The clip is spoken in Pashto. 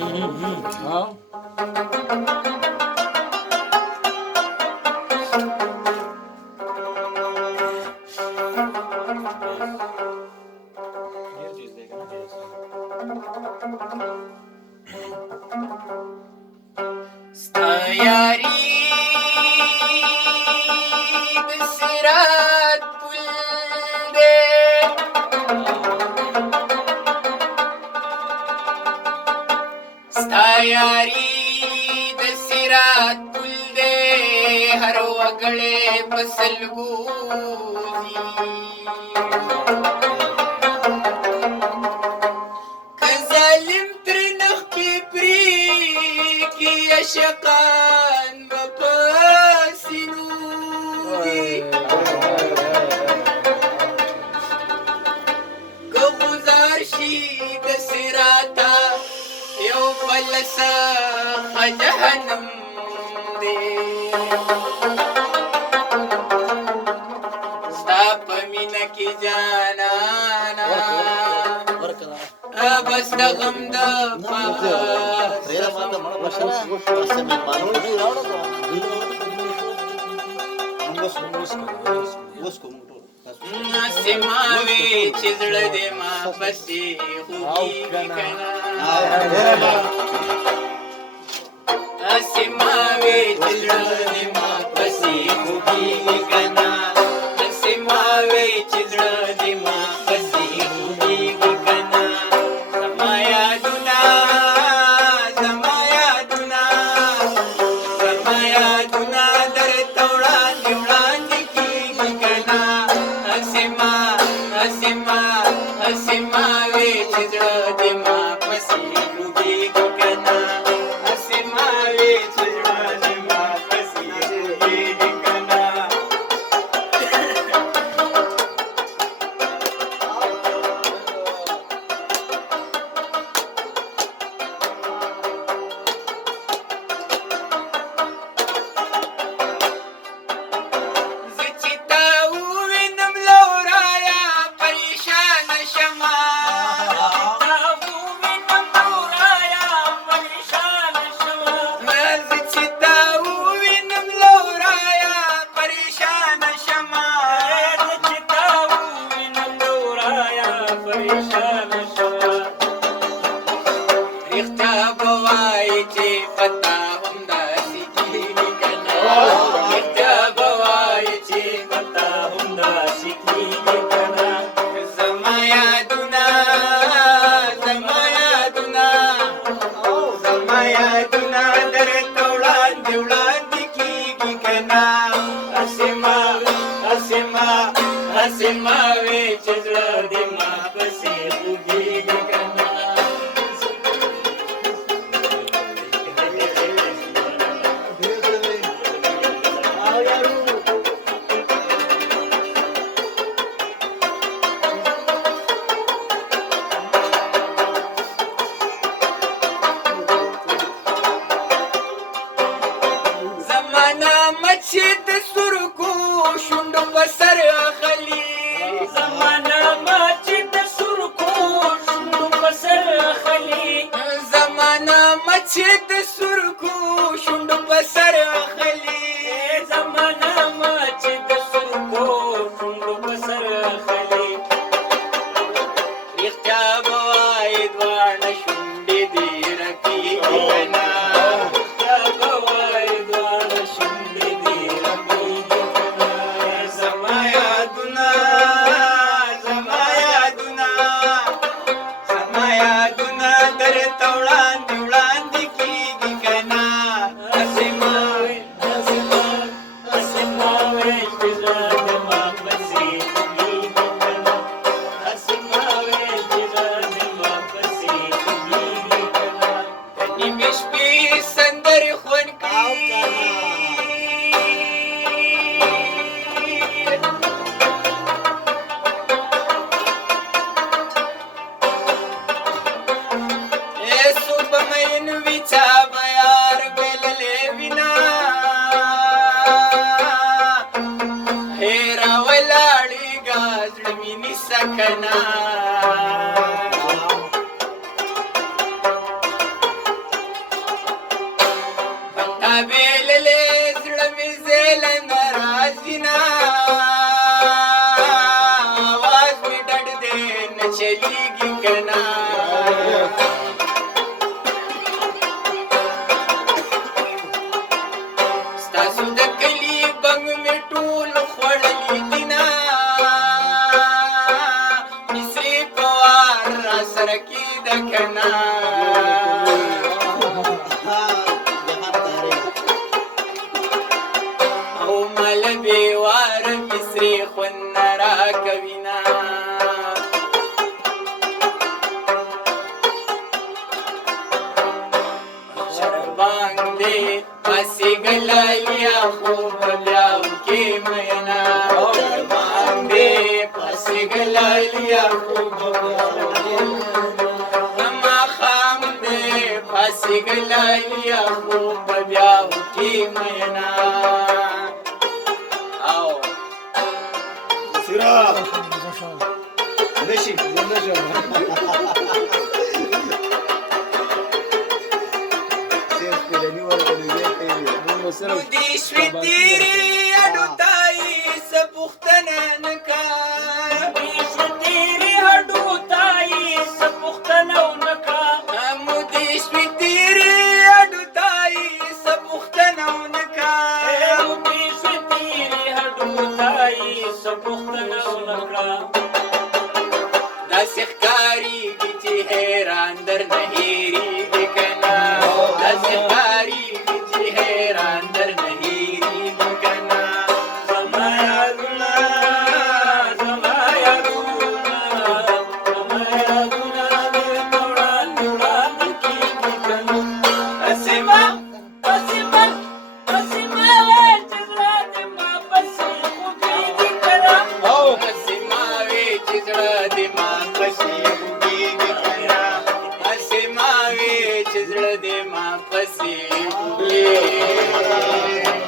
हा यारी सिरात पुल दे यारी सिरात पुल दे हर वगळे पसलगूजी كظالم ترنخ کی پری کی اشقان بپاسنودی که غزار شی دسراتا یو فلسا جهنم دی ستا پا مینه کی جانانا بس د غم د سماوي چې زړه دې ما پسې خوږېږي کنه سماوي چې زړه دې ما پسې خوږېږي کنه سماوي چې زړه دې ما پسې خوږېږي کنه سماوي چې زړه دې ما پسې خوږېږي کنه زمانه مچې د سترګو شونډو په سر اخلي زمانه مچې د سترګو شونډو په سر اخلي زمانه مچې د سترګو شونډو په سر اخلي زمانه مچې د سترګو شونډو په سر اخلي رښتیا به وایي دواړه شونډې دې رپېږي کنه چلیږي کنا ستاسو د کلي بنګ مې ټول خوړلي دينا مصري په وار را سره کېده کنا او مل بې وار مصري خوند نه راکوينا باندې پسې ګلالیا خوب بلیاو کې مینا باندې پسې ګلالیا خوب بلیاو کې اما خام دې پسې ګلالیا خوب بلیاو کې مینا او سیرا نشي نو دې شوې تیرې اډو تایي څه پوښتنه نه کا دې شوې تیرې اډو تایي څه پوښتنه ونه کا مو دې شوې تیرې اډو تایي څه پوښتنه ونه کا مو دې شوې تیرې اډو تایي څه پوښتنه ونه کړه داسې ښکارېږي چې حیران درنه هېرېږي